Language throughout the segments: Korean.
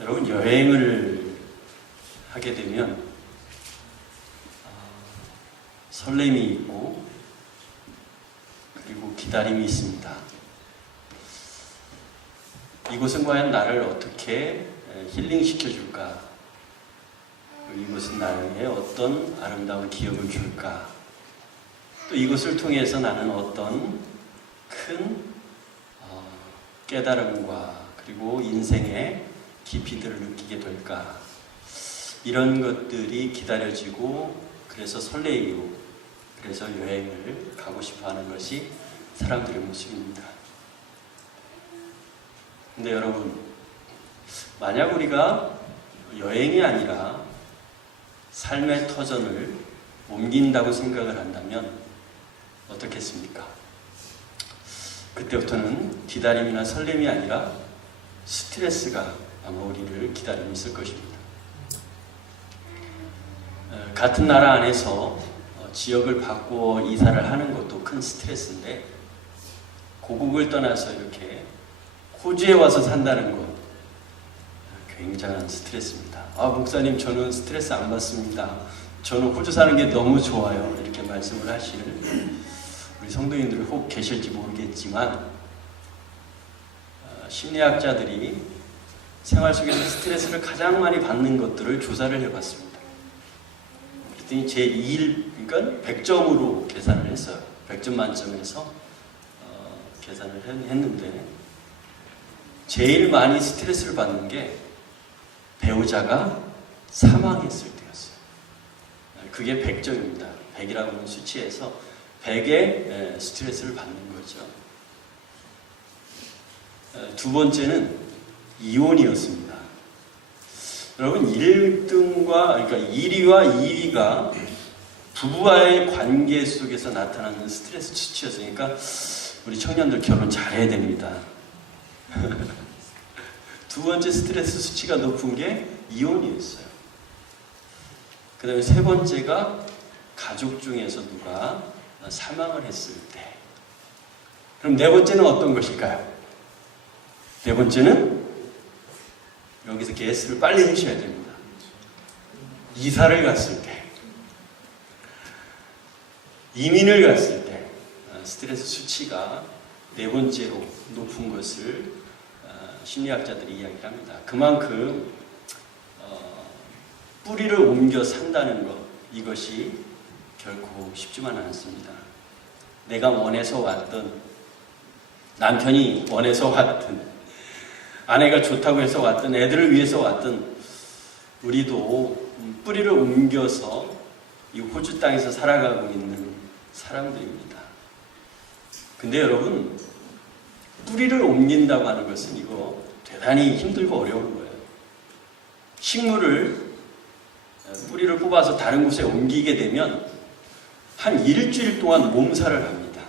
여러분, 여행을 하게 되면 설렘이 있고 그리고 기다림이 있습니다. 이곳은 과연 나를 어떻게 힐링시켜 줄까? 이곳은 나에게 어떤 아름다운 기억을 줄까? 또 이곳을 통해서 나는 어떤 큰 깨달음과 그리고 인생의 깊이들을 느끼게 될까? 이런 것들이 기다려지고 그래서 설레이고 그래서 여행을 가고 싶어 하는 것이 사람들의 모습입니다. 근데 여러분, 만약 우리가 여행이 아니라 삶의 터전을 옮긴다고 생각을 한다면 어떻겠습니까? 그때부터는 기다림이나 설렘이 아니라 스트레스가 아마 우리를 기다리고 있을 것입니다. 같은 나라 안에서 지역을 바꾸어 이사를 하는 것도 큰 스트레스인데 고국을 떠나서 이렇게 호주에 와서 산다는 것 굉장한 스트레스입니다. 목사님, 저는 스트레스 안 받습니다. 저는 호주 사는 게 너무 좋아요. 이렇게 말씀을 하시는 우리 성도님들이 혹 계실지 모르겠지만 심리학자들이 생활 속에서 스트레스를 가장 많이 받는 것들을 조사를 해봤습니다. 그랬더니 그러니까 100점으로 계산을 했어요. 100점 만점에서 계산을 했는데 제일 많이 스트레스를 받는 게 배우자가 사망했을 때였어요. 그게 100점입니다. 100이라고 하는 수치에서 100의 스트레스를 받는 거죠. 두 번째는 이혼이었습니다. 여러분, 1위와 2위가 부부와의 관계 속에서 나타나는 스트레스 수치였어요. 그러니까 우리 청년들 결혼 잘해야 됩니다. 두 번째 스트레스 수치가 높은 게 이혼이었어요. 그 다음에 세 번째가 가족 중에서 누가 사망을 했을 때. 그럼 네 번째는 어떤 것일까요? 네 번째는 여기서 게스트를 빨리 해주셔야 됩니다. 이사를 갔을 때, 이민을 갔을 때 스트레스 수치가 네 번째로 높은 것을 심리학자들이 이야기를 합니다. 그만큼 뿌리를 옮겨 산다는 것, 이것이 결코 쉽지만은 않습니다. 내가 원해서 왔든 남편이 원해서 왔든 아내가 좋다고 해서 왔든 애들을 위해서 왔든 우리도 뿌리를 옮겨서 이 호주 땅에서 살아가고 있는 사람들입니다. 근데 여러분, 뿌리를 옮긴다고 하는 것은 이거 대단히 힘들고 어려운 거예요. 식물을 뿌리를 뽑아서 다른 곳에 옮기게 되면 한 일주일 동안 몸살을 합니다.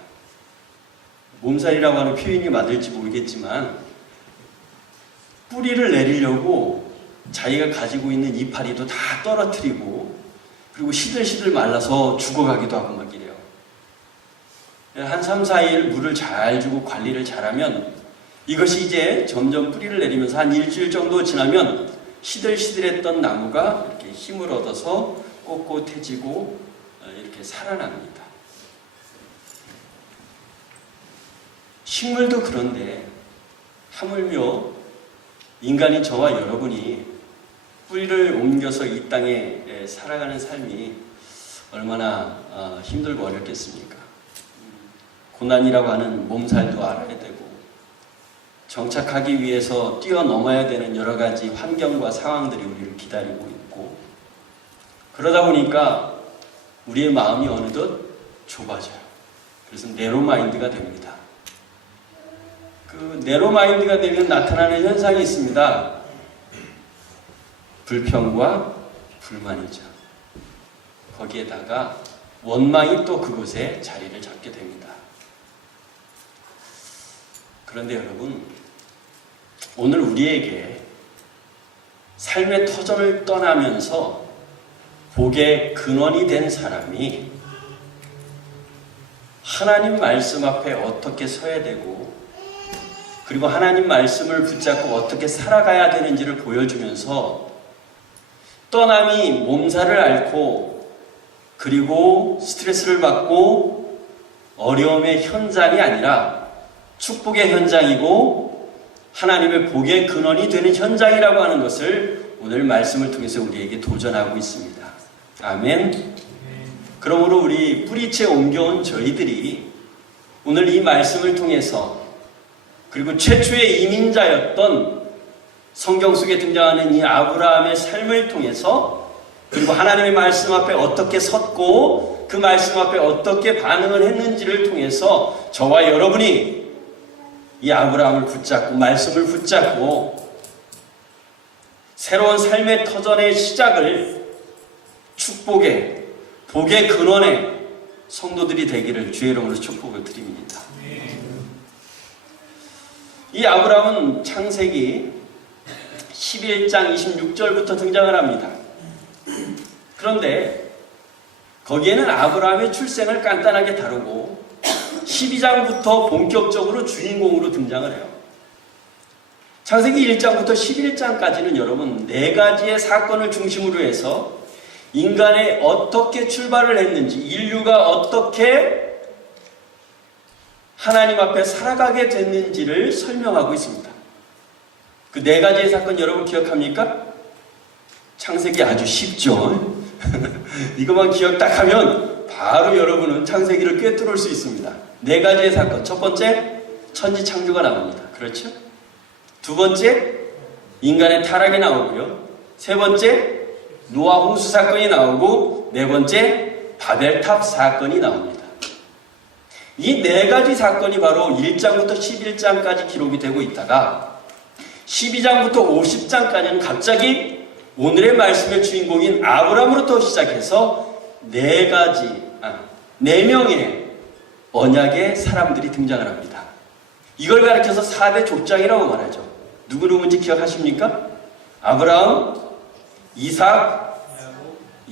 몸살이라고 하는 표현이 맞을지 모르겠지만 뿌리를 내리려고 자기가 가지고 있는 이파리도 다 떨어뜨리고 그리고 시들시들 말라서 죽어가기도 하고 막 이래요. 한 3, 4일 물을 잘 주고 관리를 잘하면 이것이 이제 점점 뿌리를 내리면서 한 일주일 정도 지나면 시들시들했던 나무가 이렇게 힘을 얻어서 꼿꼿해지고 이렇게 살아납니다. 식물도 그런데 하물며 인간이 저와 여러분이 뿌리를 옮겨서 이 땅에 살아가는 삶이 얼마나 힘들고 어렵겠습니까? 고난이라고 하는 몸살도 알아야 되고 정착하기 위해서 뛰어넘어야 되는 여러 가지 환경과 상황들이 우리를 기다리고 있고 그러다 보니까 우리의 마음이 어느덧 좁아져요. 그래서 네로마인드가 됩니다. 그 네로마인드가 되면 나타나는 현상이 있습니다. 불평과 불만이죠. 거기에다가 원망이 또 그곳에 자리를 잡게 됩니다. 그런데 여러분, 오늘 우리에게 삶의 터전을 떠나면서 복의 근원이 된 사람이 하나님 말씀 앞에 어떻게 서야 되고 그리고 하나님 말씀을 붙잡고 어떻게 살아가야 되는지를 보여주면서 떠남이 몸살을 앓고 그리고 스트레스를 받고 어려움의 현장이 아니라 축복의 현장이고 하나님의 복의 근원이 되는 현장이라고 하는 것을 오늘 말씀을 통해서 우리에게 도전하고 있습니다. 아멘. 그러므로 우리 뿌리채 옮겨온 저희들이 오늘 이 말씀을 통해서 그리고 최초의 이민자였던 성경 속에 등장하는 이 아브라함의 삶을 통해서 그리고 하나님의 말씀 앞에 어떻게 섰고 그 말씀 앞에 어떻게 반응을 했는지를 통해서 저와 여러분이 이 아브라함을 붙잡고 말씀을 붙잡고 새로운 삶의 터전의 시작을 축복의 복의 근원의 성도들이 되기를 주의 이름으로 축복을 드립니다. 이 아브라함은 창세기 11장 26절부터 등장을 합니다. 그런데 거기에는 아브라함의 출생을 간단하게 다루고 12장부터 본격적으로 주인공으로 등장을 해요. 창세기 1장부터 11장까지는 여러분 4가지의 사건을 중심으로 해서 인간이 어떻게 출발을 했는지, 인류가 어떻게 하나님 앞에 살아가게 됐는지를 설명하고 있습니다. 그 4가지의 사건 여러분 기억합니까? 창세기 아주 쉽죠? 이것만 기억 딱 하면 바로 여러분은 창세기를 꿰뚫을 수 있습니다. 4가지의 사건. 첫 번째, 천지 창조가 나옵니다. 그렇죠? 두 번째, 인간의 타락이 나오고요. 세 번째, 노아 홍수 사건이 나오고 네 번째, 바벨탑 사건이 나옵니다. 이 4가지 사건이 바로 1장부터 11장까지 기록이 되고 있다가 12장부터 50장까지는 갑자기 오늘의 말씀의 주인공인 아브라함으로부터 시작해서 4명의 언약의 사람들이 등장을 합니다. 이걸 가리켜서 4대 족장이라고 말하죠. 누구누구인지 기억하십니까? 아브라함, 이삭,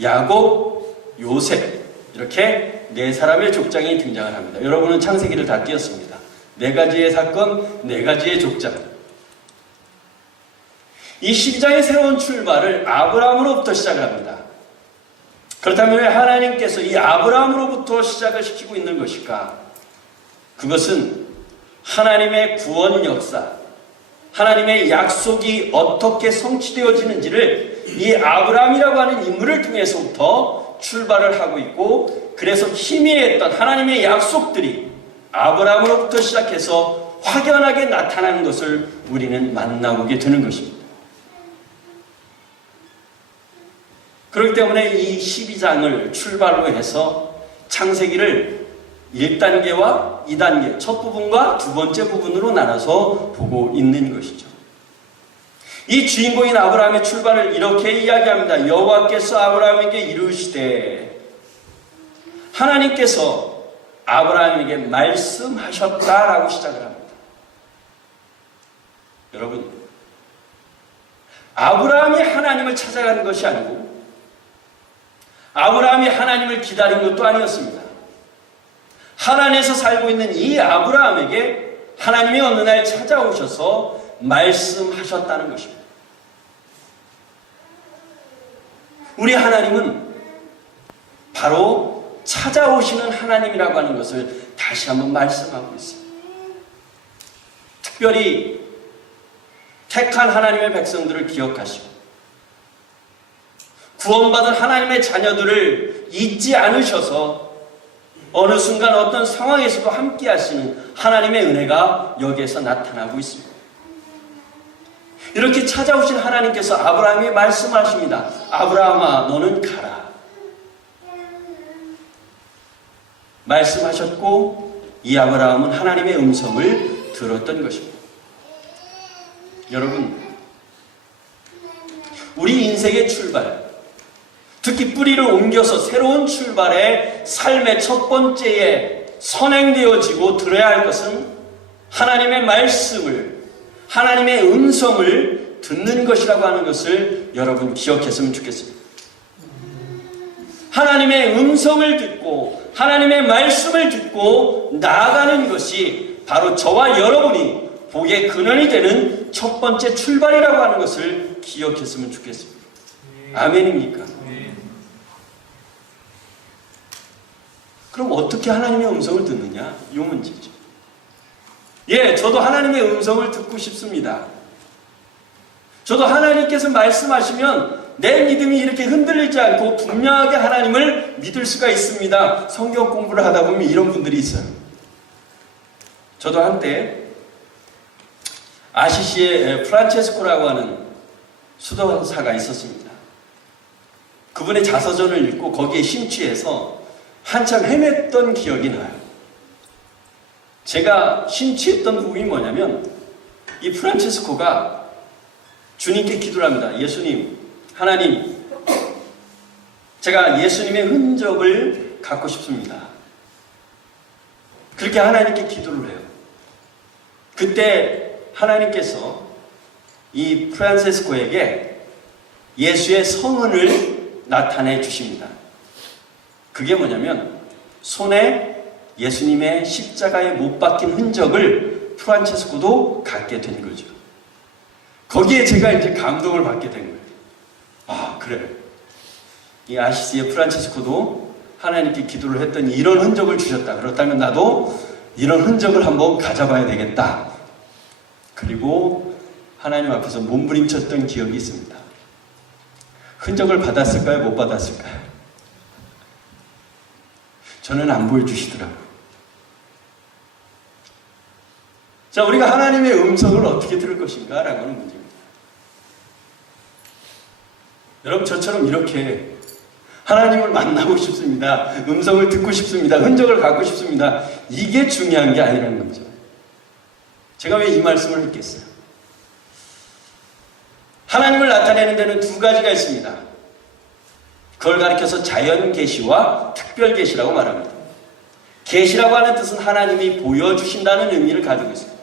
야곱, 요셉, 이렇게 4사람의 족장이 등장을 합니다. 여러분은 창세기를 다 띄었습니다. 4가지의 사건, 4가지의 족장. 이 12장의 새로운 출발을 아브라함으로부터 시작을 합니다. 그렇다면 왜 하나님께서 이 아브라함으로부터 시작을 시키고 있는 것일까? 그것은 하나님의 구원 역사, 하나님의 약속이 어떻게 성취되어지는지를 이 아브라함이라고 하는 인물을 통해서부터 출발을 하고 있고, 그래서 희미했던 하나님의 약속들이 아브라함으로부터 시작해서 확연하게 나타나는 것을 우리는 만나보게 되는 것입니다. 그렇기 때문에 이 12장을 출발로 해서 창세기를 1단계와 2단계, 첫 부분과 두 번째 부분으로 나눠서 보고 있는 것이죠. 이 주인공인 아브라함의 출발을 이렇게 이야기합니다. 여호와께서 아브라함에게 이르시되, 하나님께서 아브라함에게 말씀하셨다라고 시작을 합니다. 여러분, 아브라함이 하나님을 찾아가는 것이 아니고 아브라함이 하나님을 기다린 것도 아니었습니다. 하란에서 살고 있는 이 아브라함에게 하나님이 어느 날 찾아오셔서 말씀하셨다는 것입니다. 우리 하나님은 바로 찾아오시는 하나님이라고 하는 것을 다시 한번 말씀하고 있습니다. 특별히 택한 하나님의 백성들을 기억하시고 구원받은 하나님의 자녀들을 잊지 않으셔서 어느 순간 어떤 상황에서도 함께 하시는 하나님의 은혜가 여기에서 나타나고 있습니다. 이렇게 찾아오신 하나님께서 아브라함에게 말씀하십니다. 아브라함아, 너는 가라. 말씀하셨고 이 아브라함은 하나님의 음성을 들었던 것입니다. 여러분, 우리 인생의 출발, 특히 뿌리를 옮겨서 새로운 출발의 삶의 첫 번째에 선행되어지고 들어야 할 것은 하나님의 말씀을, 하나님의 음성을 듣는 것이라고 하는 것을 여러분 기억했으면 좋겠습니다. 하나님의 음성을 듣고 하나님의 말씀을 듣고 나아가는 것이 바로 저와 여러분이 복의 근원이 되는 첫 번째 출발이라고 하는 것을 기억했으면 좋겠습니다. 아멘입니까? 그럼 어떻게 하나님의 음성을 듣느냐? 이 문제죠. 예, 저도 하나님의 음성을 듣고 싶습니다. 저도 하나님께서 말씀하시면 내 믿음이 이렇게 흔들리지 않고 분명하게 하나님을 믿을 수가 있습니다. 성경 공부를 하다 보면 이런 분들이 있어요. 저도 한때 아시시에 프란체스코라고 하는 수도사가 있었습니다. 그분의 자서전을 읽고 거기에 심취해서 한참 헤맸던 기억이 나요. 제가 심취했던 부분이 뭐냐면 이 프란체스코가 주님께 기도를 합니다. 예수님, 하나님, 제가 예수님의 흔적을 갖고 싶습니다. 그렇게 하나님께 기도를 해요. 그때 하나님께서 이 프란체스코에게 예수의 성은을 나타내 주십니다. 그게 뭐냐면 손에 예수님의 십자가에 못 박힌 흔적을 프란체스코도 갖게 된 거죠. 거기에 제가 이제 감동을 받게 된 거예요. 아, 그래. 이 아시시의 프란체스코도 하나님께 기도를 했더니 이런 흔적을 주셨다. 그렇다면 나도 이런 흔적을 한번 가져봐야 되겠다. 그리고 하나님 앞에서 몸부림쳤던 기억이 있습니다. 흔적을 받았을까요? 못 받았을까요? 저는 안 보여주시더라고요. 자, 우리가 하나님의 음성을 어떻게 들을 것인가? 라고 하는 문제입니다. 여러분, 저처럼 이렇게 하나님을 만나고 싶습니다. 음성을 듣고 싶습니다. 흔적을 갖고 싶습니다. 이게 중요한 게 아니라는 거죠. 제가 왜 이 말씀을 했겠어요? 하나님을 나타내는 데는 두 가지가 있습니다. 그걸 가리켜서 자연 계시와 특별 계시라고 말합니다. 계시라고 하는 뜻은 하나님이 보여주신다는 의미를 가지고 있습니다.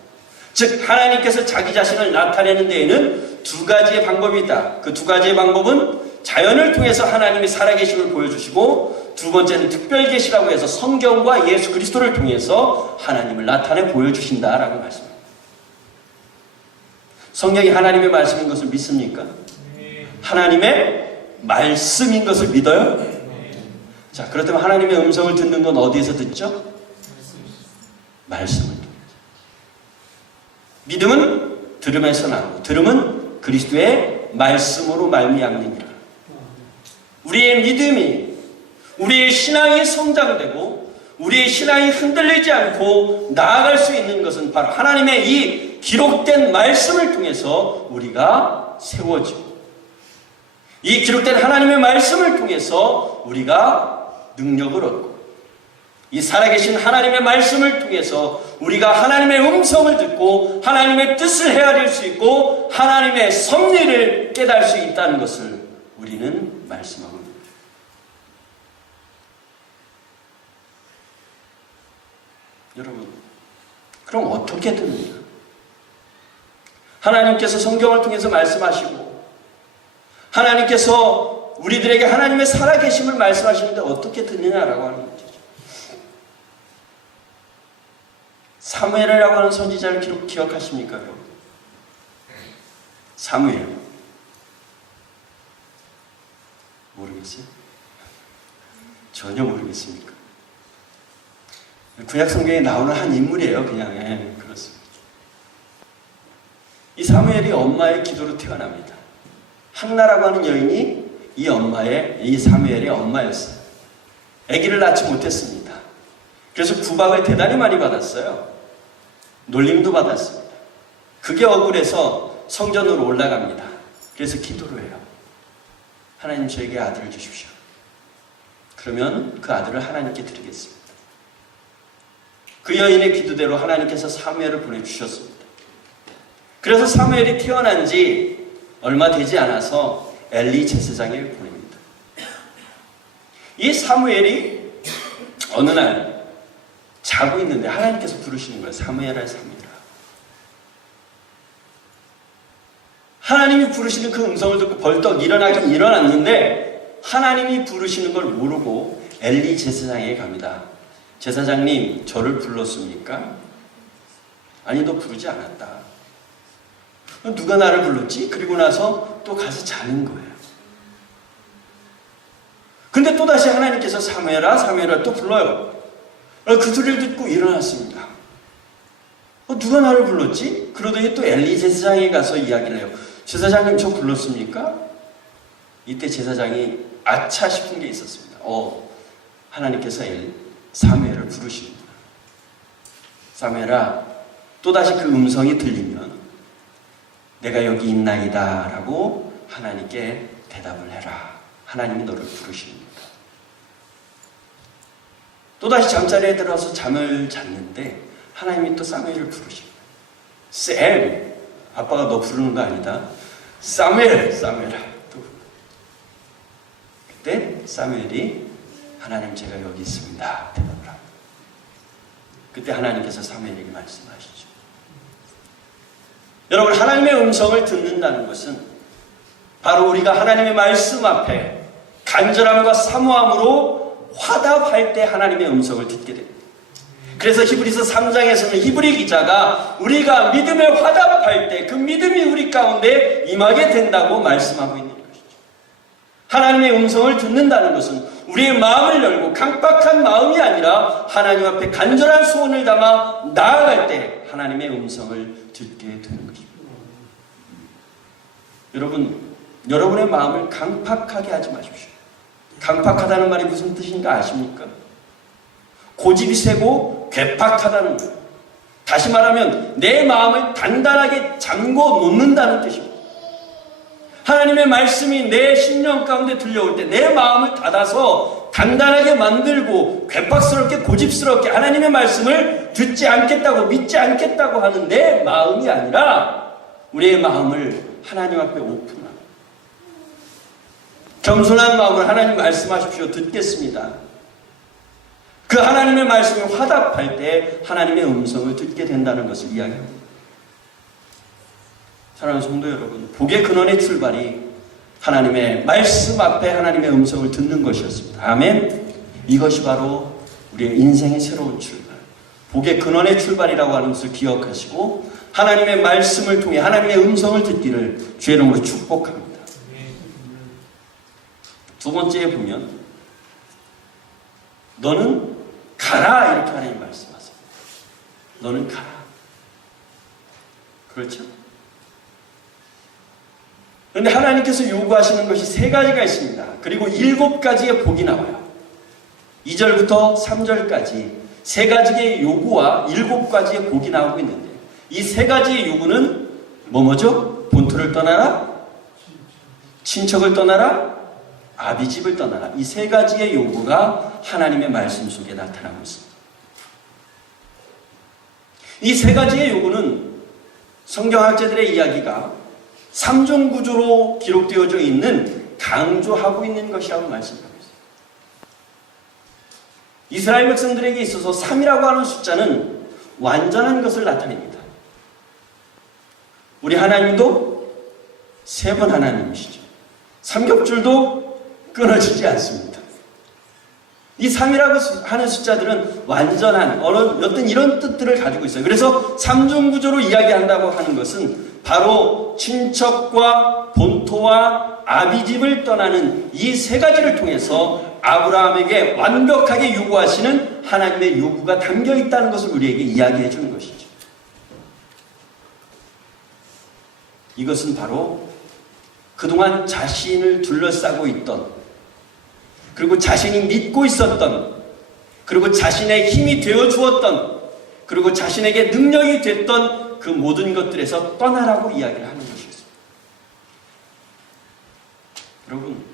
즉 하나님께서 자기 자신을 나타내는 데에는 두 가지의 방법이 있다. 그 두 가지의 방법은 자연을 통해서 하나님의 살아계심을 보여주시고, 두 번째는 특별 계시라고 해서 성경과 예수 그리스도를 통해서 하나님을 나타내 보여주신다라고 말씀합니다. 성경이 하나님의 말씀인 것을 믿습니까? 하나님의 말씀인 것을 믿어요? 자, 그렇다면 하나님의 음성을 듣는 건 어디에서 듣죠? 말씀을 통해서. 믿음은 들음에서 나고, 들음은 그리스도의 말씀으로 말미암느니라. 우리의 믿음이, 우리의 신앙이 성장되고 우리의 신앙이 흔들리지 않고 나아갈 수 있는 것은 바로 하나님의 이 기록된 말씀을 통해서 우리가 세워지고, 이 기록된 하나님의 말씀을 통해서 우리가 능력을 얻고, 이 살아계신 하나님의 말씀을 통해서 우리가 하나님의 음성을 듣고 하나님의 뜻을 헤아릴 수 있고 하나님의 섭리를 깨달을 수 있다는 것을 우리는 말씀하고 있습니다. 여러분, 그럼 어떻게 듣느냐? 하나님께서 성경을 통해서 말씀하시고 하나님께서 우리들에게 하나님의 살아계심을 말씀하시는데 어떻게 듣느냐라고 하는 문제죠. 사무엘이라고 하는 선지자를 기억하십니까? 여러분? 사무엘. 모르겠어요? 전혀 모르겠습니까? 구약 성경에 나오는 한 인물이에요. 그냥 그렇습니다. 이 사무엘이 엄마의 기도로 태어납니다. 한나라고 하는 여인이 이 사무엘의 엄마였어요. 아기를 낳지 못했습니다. 그래서 구박을 대단히 많이 받았어요. 놀림도 받았습니다. 그게 억울해서 성전으로 올라갑니다. 그래서 기도를 해요. 하나님, 저에게 아들을 주십시오. 그러면 그 아들을 하나님께 드리겠습니다. 그 여인의 기도대로 하나님께서 사무엘을 보내주셨습니다. 그래서 사무엘이 태어난 지 얼마 되지 않아서 엘리 제사장에게 보냅니다. 이 사무엘이 어느 날 자고 있는데 하나님께서 부르시는 거예요. 사무엘아, 사무엘아. 하나님이 부르시는 그 음성을 듣고 벌떡 일어나긴 일어났는데 하나님이 부르시는 걸 모르고 엘리 제사장에게 갑니다. 제사장님, 저를 불렀습니까? 아니, 너 부르지 않았다. 누가 나를 불렀지? 그리고 나서 또 가서 자는 거예요. 근데 또다시 하나님께서 사무엘아, 사무엘아 또 불러요. 그 소리를 듣고 일어났습니다. 누가 나를 불렀지? 그러더니 또 엘리 제사장에 가서 이야기를 해요. 제사장님, 저 불렀습니까? 이때 제사장이 아차 싶은 게 있었습니다. 하나님께서 사무엘을 부르십니다. 사무엘아, 또다시 그 음성이 들리면 내가 여기 있나이다 라고 하나님께 대답을 해라. 하나님이 너를 부르십니다. 또다시 잠자리에 들어서 잠을 잤는데 하나님이 또 사무엘을 부르십니다. 쌤, 아빠가 너 부르는 거 아니다. 사무엘, 사무엘아. 그때 사무엘이 하나님, 제가 여기 있습니다 대답을 합니다. 그때 하나님께서 사무엘에게 말씀하시죠. 여러분, 하나님의 음성을 듣는다는 것은 바로 우리가 하나님의 말씀 앞에 간절함과 사모함으로 화답할 때 하나님의 음성을 듣게 됩니다. 그래서 히브리서 3장에서는 히브리 기자가 우리가 믿음에 화답할 때 그 믿음이 우리 가운데 임하게 된다고 말씀하고 있는 것이죠. 하나님의 음성을 듣는다는 것은 우리의 마음을 열고 강박한 마음이 아니라 하나님 앞에 간절한 소원을 담아 나아갈 때 하나님의 음성을 듣게 되는 것입니다. 여러분, 여러분의 마음을 강팍하게 하지 마십시오. 강팍하다는 말이 무슨 뜻인가 아십니까? 고집이 세고 괴팍하다는 거예요. 다시 말하면 내 마음을 단단하게 잠궈 놓는다는 뜻입니다. 하나님의 말씀이 내 심령 가운데 들려올 때 내 마음을 닫아서 단단하게 만들고 괴팍스럽게 고집스럽게 하나님의 말씀을 듣지 않겠다고 믿지 않겠다고 하는 내 마음이 아니라 우리의 마음을 하나님 앞에 오픈하고 겸손한 마음을 하나님 말씀하십시오. 듣겠습니다. 그 하나님의 말씀에 화답할 때 하나님의 음성을 듣게 된다는 것을 이야기합니다. 사랑하는 성도 여러분, 복의 근원의 출발이 하나님의 말씀 앞에 하나님의 음성을 듣는 것이었습니다. 아멘. 이것이 바로 우리의 인생의 새로운 출발, 복의 근원의 출발이라고 하는 것을 기억하시고 하나님의 말씀을 통해 하나님의 음성을 듣기를 주의 이름으로 축복합니다. 두 번째에 보면 너는 가라, 이렇게 하나님 말씀하세요. 너는 가라. 그렇죠? 그런데 하나님께서 요구하시는 것이 세 가지가 있습니다. 그리고 7가지의 복이 나와요. 2절부터 3절까지 세 가지의 요구와 7가지의 복이 나오고 있는데 이 세 가지의 요구는 뭐죠? 본토를 떠나라, 친척을 떠나라, 아비집을 떠나라. 이 세 가지의 요구가 하나님의 말씀 속에 나타나고 있습니다. 이 세 가지의 요구는 성경학자들의 이야기가 3종 구조로 기록되어져 있는 강조하고 있는 것이라고 말씀하고 있습니다. 이스라엘 백성들에게 있어서 3이라고 하는 숫자는 완전한 것을 나타냅니다. 우리 하나님도 3번 하나님이시죠. 삼겹줄도 끊어지지 않습니다. 이 3이라고 하는 숫자들은 완전한 어떤 이런 뜻들을 가지고 있어요. 그래서 3종 구조로 이야기한다고 하는 것은 바로 친척과 본토와 아비집을 떠나는 이 세 가지를 통해서 아브라함에게 완벽하게 요구하시는 하나님의 요구가 담겨 있다는 것을 우리에게 이야기해 주는 것이죠. 이것은 바로 그동안 자신을 둘러싸고 있던, 그리고 자신이 믿고 있었던, 그리고 자신의 힘이 되어 주었던, 그리고 자신에게 능력이 됐던 그 모든 것들에서 떠나라고 이야기를 하는 것이었습니다. 여러분,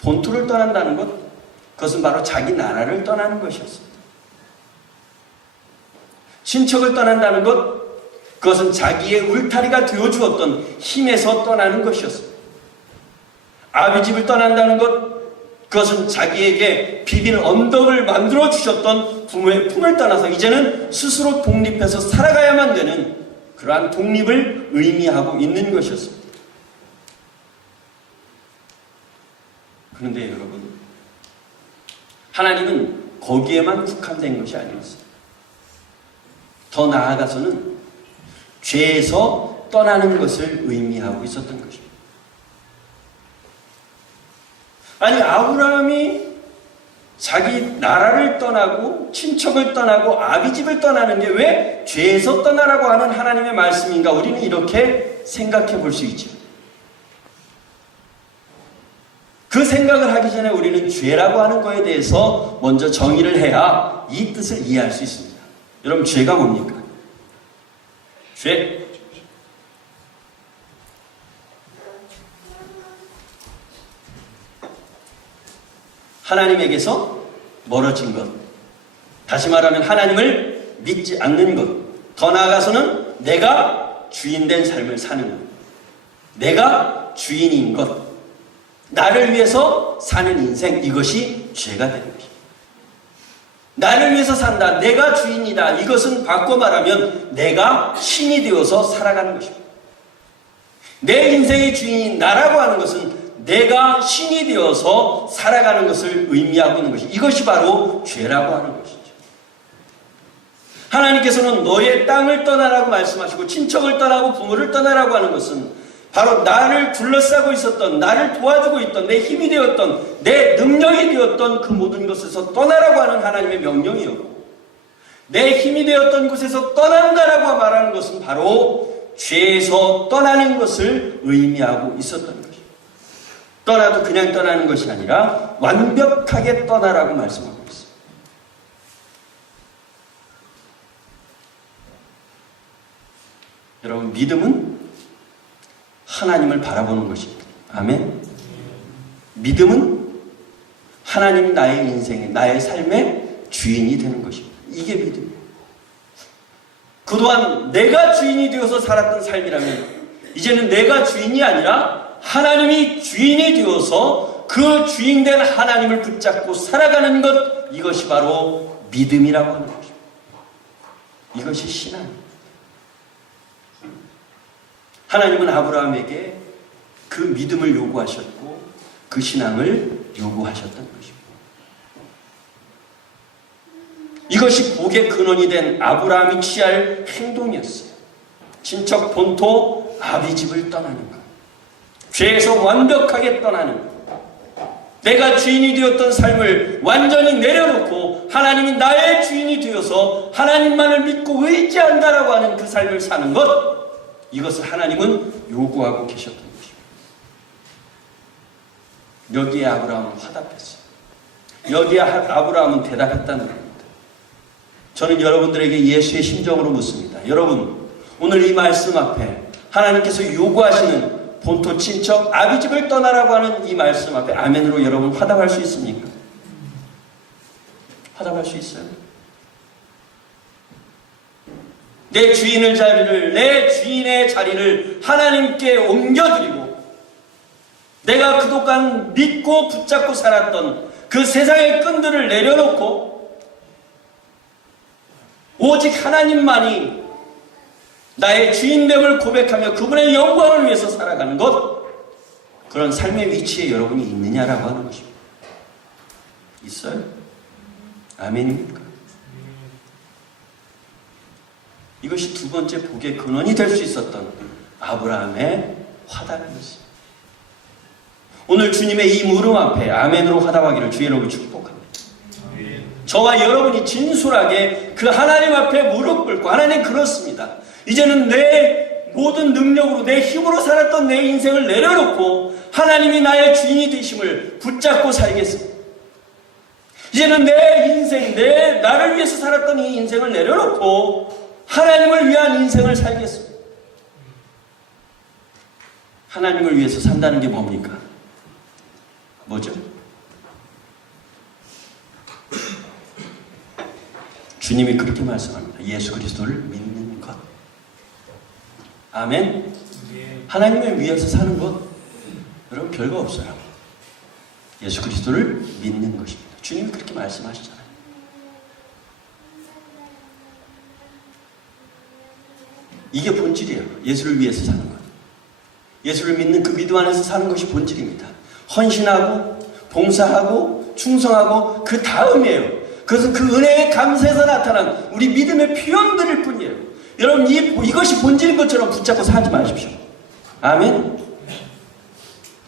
본토를 떠난다는 것, 그것은 바로 자기 나라를 떠나는 것이었습니다. 친척을 떠난다는 것, 그것은 자기의 울타리가 되어 주었던 힘에서 떠나는 것이었습니다. 아비집을 떠난다는 것, 그것은 자기에게 비빌 언덕을 만들어 주셨던 부모의 품을 떠나서 이제는 스스로 독립해서 살아가야만 되는 그러한 독립을 의미하고 있는 것이었습니다. 그런데 여러분, 하나님은 거기에만 국한된 것이 아니었어요. 더 나아가서는 죄에서 떠나는 것을 의미하고 있었던 것입니다. 아니, 아브라함이 자기 나라를 떠나고 친척을 떠나고 아비집을 떠나는 게 왜 죄에서 떠나라고 하는 하나님의 말씀인가? 우리는 이렇게 생각해 볼 수 있죠. 그 생각을 하기 전에 우리는 죄라고 하는 거에 대해서 먼저 정의를 해야 이 뜻을 이해할 수 있습니다. 여러분, 죄가 뭡니까? 죄. 하나님에게서 멀어진 것. 다시 말하면 하나님을 믿지 않는 것. 더 나아가서는 내가 주인된 삶을 사는 것. 내가 주인인 것. 나를 위해서 사는 인생, 이것이 죄가 되는 것입니다. 나를 위해서 산다. 내가 주인이다. 이것은 바꿔 말하면 내가 신이 되어서 살아가는 것입니다. 내 인생의 주인인 나라고 하는 것은 내가 신이 되어서 살아가는 것을 의미하고 있는 것이, 이것이 바로 죄라고 하는 것이죠. 하나님께서는 너의 땅을 떠나라고 말씀하시고 친척을 떠나고 부모를 떠나라고 하는 것은 바로 나를 둘러싸고 있었던, 나를 도와주고 있던, 내 힘이 되었던, 내 능력이 되었던 그 모든 것에서 떠나라고 하는 하나님의 명령이었고, 내 힘이 되었던 곳에서 떠난다라고 말하는 것은 바로 죄에서 떠나는 것을 의미하고 있었던 것입니다. 떠나도 그냥 떠나는 것이 아니라 완벽하게 떠나라고 말씀하고 있습니다. 여러분, 믿음은 하나님을 바라보는 것입니다. 아멘. 믿음은 하나님 나의 인생의, 나의 삶의 주인이 되는 것입니다. 이게 믿음이에요. 그동안 내가 주인이 되어서 살았던 삶이라면 이제는 내가 주인이 아니라 하나님이 주인이 되어서 그 주인된 하나님을 붙잡고 살아가는 것, 이것이 바로 믿음이라고 하는 것입니다. 이것이 신앙입니다. 하나님은 아브라함에게 그 믿음을 요구하셨고 그 신앙을 요구하셨던 것입니다. 이것이 복의 근원이 된 아브라함이 취할 행동이었어요. 친척 본토 아비집을 떠나는 것, 죄에서 완벽하게 떠나는 것, 내가 주인이 되었던 삶을 완전히 내려놓고 하나님이 나의 주인이 되어서 하나님만을 믿고 의지한다라고 하는 그 삶을 사는 것, 이것을 하나님은 요구하고 계셨던 것입니다. 여기에 아브라함은 화답했어요. 여기에 아브라함은 대답했다는 겁니다. 저는 여러분들에게 예수의 심정으로 묻습니다. 여러분, 오늘 이 말씀 앞에 하나님께서 요구하시는 본토 친척 아비집을 떠나라고 하는 이 말씀 앞에 아멘으로 여러분 화답할 수 있습니까? 화답할 수 있어요? 내 주인의 자리를 하나님께 옮겨드리고 내가 그동안 믿고 붙잡고 살았던 그 세상의 끈들을 내려놓고 오직 하나님만이 나의 주인됨을 고백하며 그분의 영광을 위해서 살아가는 것, 그런 삶의 위치에 여러분이 있느냐라고 하는 것입니다. 있어요? 아멘입니까? 이것이 두 번째 복의 근원이 될 수 있었던 아브라함의 화답이었습니다. 오늘 주님의 이 물음 앞에 아멘으로 화답하기를 주의 이름으로 축복합니다. 저와 여러분이 진솔하게 그 하나님 앞에 무릎 꿇고, 하나님 그렇습니다. 이제는 내 모든 능력으로 내 힘으로 살았던 내 인생을 내려놓고 하나님이 나의 주인이 되심을 붙잡고 살겠습니다. 이제는 내 인생, 나를 위해서 살았던 이 인생을 내려놓고 하나님을 위한 인생을 살겠습니다. 하나님을 위해서 산다는 게 뭡니까? 뭐죠? 주님이 그렇게 말씀합니다. 예수 그리스도를 믿는 것. 아멘. 하나님을 위해서 사는 것, 여러분 별거 없어요. 예수 그리스도를 믿는 것입니다. 주님이 그렇게 말씀하시잖아요. 이게 본질이에요. 예수를 위해서 사는 것. 예수를 믿는 그 믿음 안에서 사는 것이 본질입니다. 헌신하고 봉사하고 충성하고 그 다음이에요. 그것은 그 은혜에 감사해서 나타난 우리 믿음의 표현들일 뿐이에요. 여러분 이것이 본질인 것처럼 붙잡고 살지 마십시오. 아멘.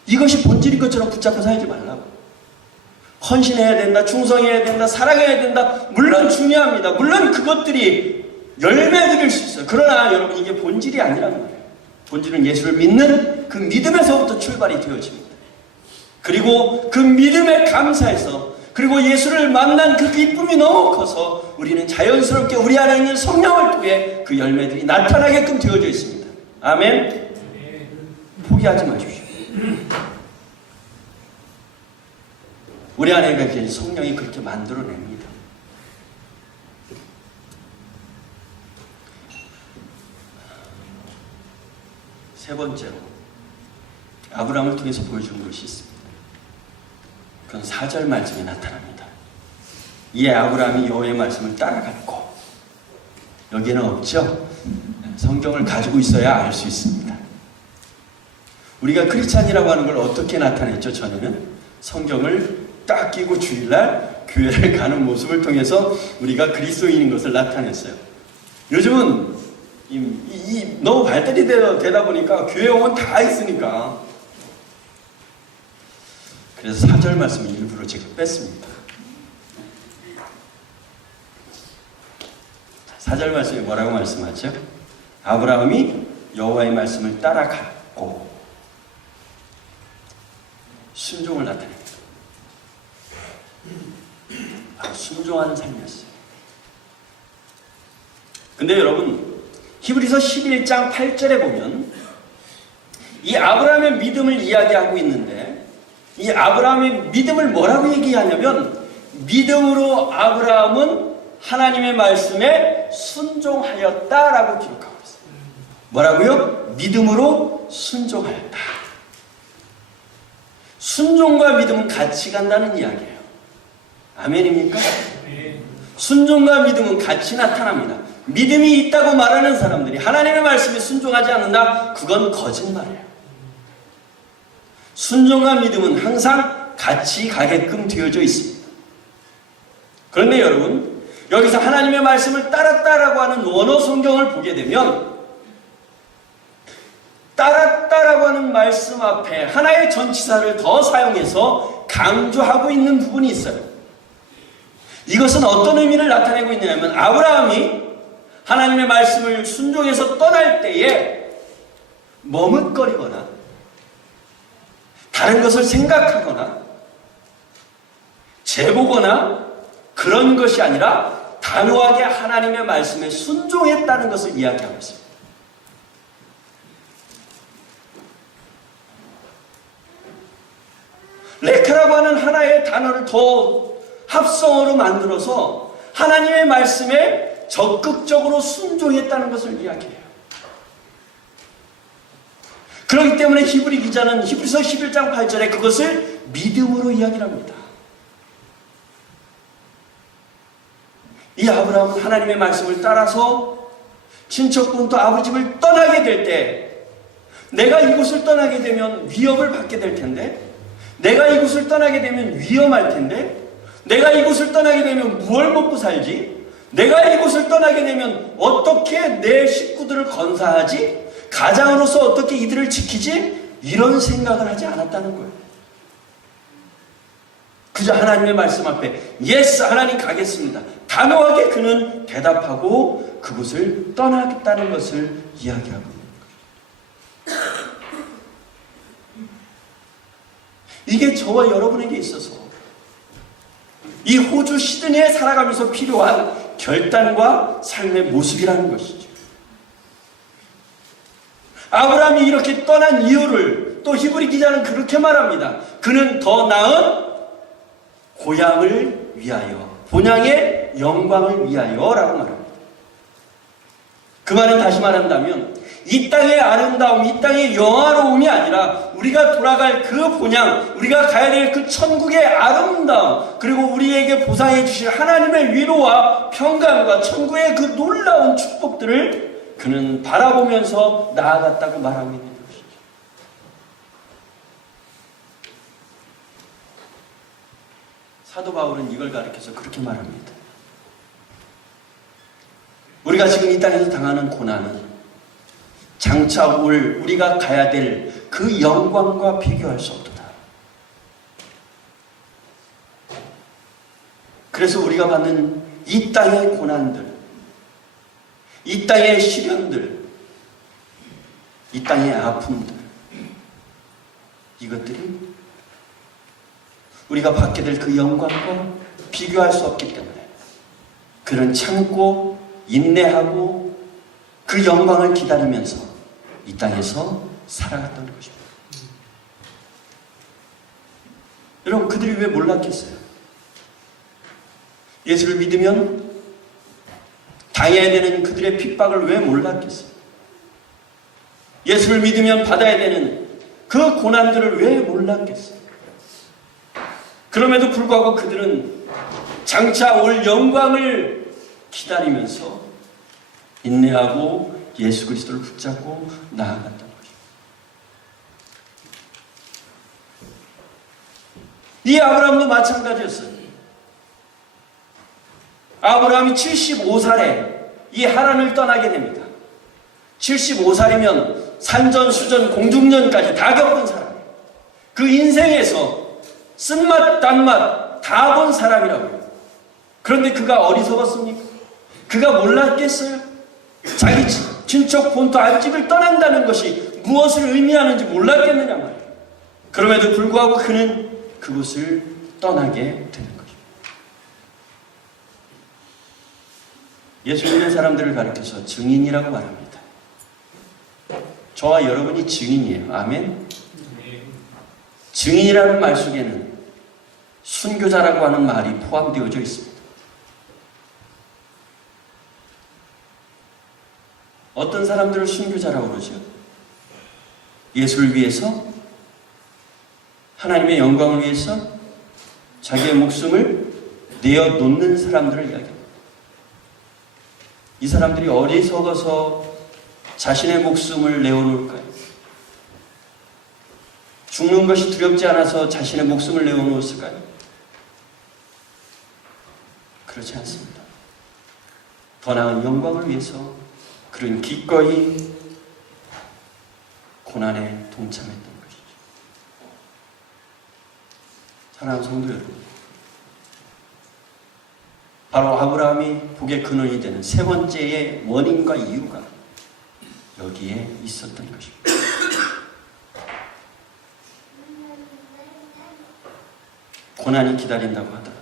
이것이 본질인 것처럼 붙잡고 살지 말라고. 헌신해야 된다, 충성해야 된다, 사랑해야 된다. 물론 중요합니다. 물론 그것들이 열매들일 수 있어요. 그러나 여러분 이게 본질이 아니란 말이에요. 본질은 예수를 믿는 그 믿음에서부터 출발이 되어집니다. 그리고 그 믿음에 감사해서, 그리고 예수를 만난 그 기쁨이 너무 커서 우리는 자연스럽게 우리 안에 있는 성령을 통해 그 열매들이 나타나게끔 되어져 있습니다. 아멘. 포기하지 마십시오. 우리 안에 계신 성령이 그렇게 만들어냅니다. 세 번째로 아브라함을 통해서 보여준 것이 있습니다. 그건 4절 말씀에 나타납니다. 이에 아브라함이 여호와의 말씀을 따라갔고, 여기에는 없죠? 성경을 가지고 있어야 알 수 있습니다. 우리가 크리스찬이라고 하는 걸 어떻게 나타냈죠? 전에는 성경을 딱 끼고 주일날 교회를 가는 모습을 통해서 우리가 그리스도인인 것을 나타냈어요. 요즘은 너무 발달이 되다 보니까 교회 오면 다 있으니까, 그래서 4절 말씀을 일부러 제가 뺐습니다. 4절 말씀이 뭐라고 말씀하죠? 아브라함이 여호와의 말씀을 따라갔고, 순종을 나타냅니다. 바로 순종하는 삶이었어요. 근데 여러분, 히브리서 11장 8절에 보면 이 아브라함의 믿음을 이야기하고 있는데, 이 아브라함의 믿음을 뭐라고 얘기하냐면, 믿음으로 아브라함은 하나님의 말씀에 순종하였다라고 기록하고 있어요. 뭐라고요? 믿음으로 순종하였다. 순종과 믿음은 같이 간다는 이야기예요. 아멘입니까? 순종과 믿음은 같이 나타납니다. 믿음이 있다고 말하는 사람들이 하나님의 말씀에 순종하지 않는다? 그건 거짓말이에요. 순종과 믿음은 항상 같이 가게끔 되어져 있습니다. 그런데 여러분, 여기서 하나님의 말씀을 따랐다라고 하는 원어 성경을 보게 되면, 따랐다라고 하는 말씀 앞에 하나의 전치사를 더 사용해서 강조하고 있는 부분이 있어요. 이것은 어떤 의미를 나타내고 있냐면, 아브라함이 하나님의 말씀을 순종해서 떠날 때에 머뭇거리거나 다른 것을 생각하거나 재보거나 그런 것이 아니라 단호하게 하나님의 말씀에 순종했다는 것을 이야기하고 있습니다. 레카라고 하는 하나의 단어를 더 합성어로 만들어서 하나님의 말씀에 적극적으로 순종했다는 것을 이야기해요. 그렇기 때문에 히브리 기자는 히브리서 11장 8절에 그것을 믿음으로 이야기를 합니다. 이 아브라함은 하나님의 말씀을 따라서 친척분 또 아버지 집을 떠나게 될 때, 내가 이곳을 떠나게 되면 위협을 받게 될 텐데, 내가 이곳을 떠나게 되면 위험할 텐데, 내가 이곳을 떠나게 되면 무엇을 먹고 살지? 내가 이곳을 떠나게 되면 어떻게 내 식구들을 건사하지? 가장으로서 어떻게 이들을 지키지? 이런 생각을 하지 않았다는 거예요. 그저 하나님의 말씀 앞에 예스 하나님 가겠습니다. 단호하게 그는 대답하고 그곳을 떠나겠다는 것을 이야기하고 있는 거예요. 이게 저와 여러분에게 있어서 이 호주 시드니에 살아가면서 필요한 결단과 삶의 모습이라는 것이죠. 아브라함이 이렇게 떠난 이유를 또 히브리 기자는 그렇게 말합니다. 그는 더 나은 고향을 위하여, 본향의 영광을 위하여라고 말합니다. 그 말은 다시 말한다면 이 땅의 아름다움, 이 땅의 영화로움이 아니라 우리가 돌아갈 그 본향, 우리가 가야 될 그 천국의 아름다움, 그리고 우리에게 보상해 주실 하나님의 위로와 평강과 천국의 그 놀라운 축복들을 그는 바라보면서 나아갔다고 말하고 있는 것이죠. 사도 바울은 이걸 가리켜서 그렇게 말합니다. 우리가 지금 이 땅에서 당하는 고난은 장차 올 우리가 가야 될 그 영광과 비교할 수 없도다. 그래서 우리가 받는 이 땅의 고난들, 이 땅의 시련들, 이 땅의 아픔들, 이것들이 우리가 받게 될 그 영광과 비교할 수 없기 때문에 그는 참고 인내하고 그 영광을 기다리면서 이 땅에서 살아갔던 것입니다. 여러분, 그들이 왜 몰랐겠어요? 예수를 믿으면 당해야 되는 그들의 핍박을 왜 몰랐겠어요? 예수를 믿으면 받아야 되는 그 고난들을 왜 몰랐겠어요? 그럼에도 불구하고 그들은 장차 올 영광을 기다리면서 인내하고 예수 그리스도를 붙잡고 나아갔던 것입니다. 이 아브라함도 마찬가지였어요. 아브라함이 75살에 이 하란을 떠나게 됩니다. 75살이면 산전수전 공중전까지 다 겪은 사람이에요. 그 인생에서 쓴맛 단맛 다 본 사람이라고요. 그런데 그가 어리석었습니까? 그가 몰랐겠어요? 자기 친척 본토 알집을 떠난다는 것이 무엇을 의미하는지 몰랐겠느냐 말이에요. 그럼에도 불구하고 그는 그곳을 떠나게 되는 것입니다. 예수 믿는 사람들을 가리켜서 증인이라고 말합니다. 저와 여러분이 증인이에요. 아멘? 증인이라는 말 속에는 순교자라고 하는 말이 포함되어져 있습니다. 어떤 사람들을 순교자라고 그러죠? 예수를 위해서, 하나님의 영광을 위해서 자기의 목숨을 내어놓는 사람들을 이야기합니다. 이 사람들이 어리석어서 자신의 목숨을 내어놓을까요? 죽는 것이 두렵지 않아서 자신의 목숨을 내어놓았을까요? 그렇지 않습니다. 더 나은 영광을 위해서 그는 기꺼이 고난에 동참했던 것이죠. 사랑하는 성도 여러분, 바로 아브라함이 복의 근원이 되는 세 번째의 원인과 이유가 여기에 있었던 것입니다. 고난이 기다린다고 하더라도,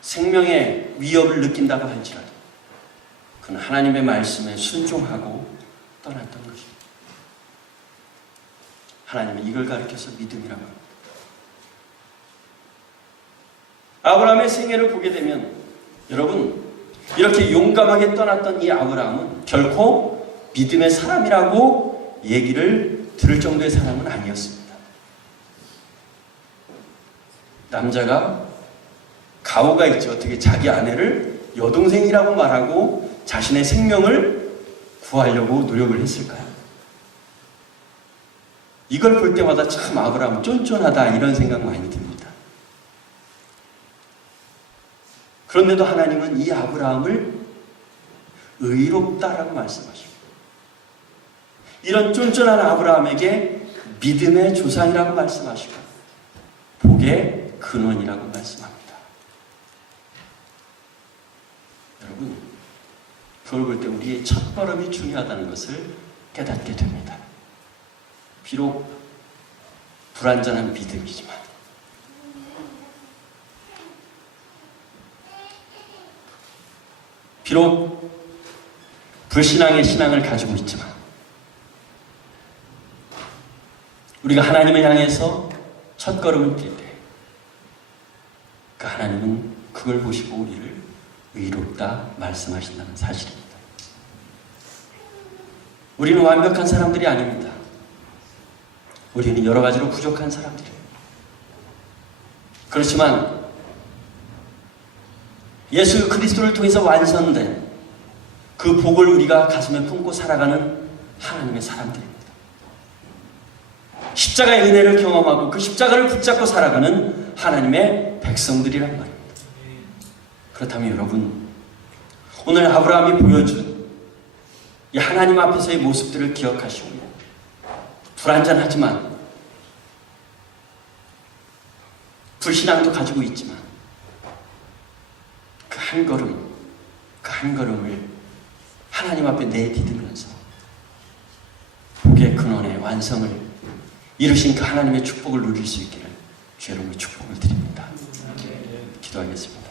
생명의 위협을 느낀다고 할지라도 그는 하나님의 말씀에 순종하고 떠났던 것입니다. 하나님은 이걸 가리켜서 믿음이라고 합니다. 아브라함의 생애를 보게 되면 여러분, 이렇게 용감하게 떠났던 이 아브라함은 결코 믿음의 사람이라고 얘기를 들을 정도의 사람은 아니었습니다. 남자가 가오가 있죠. 어떻게 자기 아내를 여동생이라고 말하고 자신의 생명을 구하려고 노력을 했을까요? 이걸 볼 때마다 참 아브라함 쫀쫀하다 이런 생각 많이 듭니다. 그런데도 하나님은 이 아브라함을 의롭다라고 말씀하십니다. 이런 쫀쫀한 아브라함에게 믿음의 조상이라고 말씀하시고 복의 근원이라고 말씀합니다. 여러분, 그걸 볼 때 우리의 첫걸음이 중요하다는 것을 깨닫게 됩니다. 비록 불완전한 믿음이지만 비록 불신앙의 신앙을 가지고 있지만 우리가 하나님을 향해서 첫걸음을 뗄 때 그 하나님은 그걸 보시고 우리를 의롭다 말씀하신다는 사실입니다. 우리는 완벽한 사람들이 아닙니다. 우리는 여러 가지로 부족한 사람들이에요. 그렇지만 예수 그리스도를 통해서 완성된 그 복을 우리가 가슴에 품고 살아가는 하나님의 사람들입니다. 십자가의 은혜를 경험하고 그 십자가를 붙잡고 살아가는 하나님의 백성들이란 말입니다. 그렇다면 여러분, 오늘 아브라함이 보여준 이 하나님 앞에서의 모습들을 기억하시고 불완전하지만 불신앙도 가지고 있지만 그 한 걸음, 그 한 걸음을 하나님 앞에 내디디면서 복의 근원의 완성을 이루신 그 하나님의 축복을 누릴 수 있기를 주의 이름으로 축복을 드립니다. 기도하겠습니다.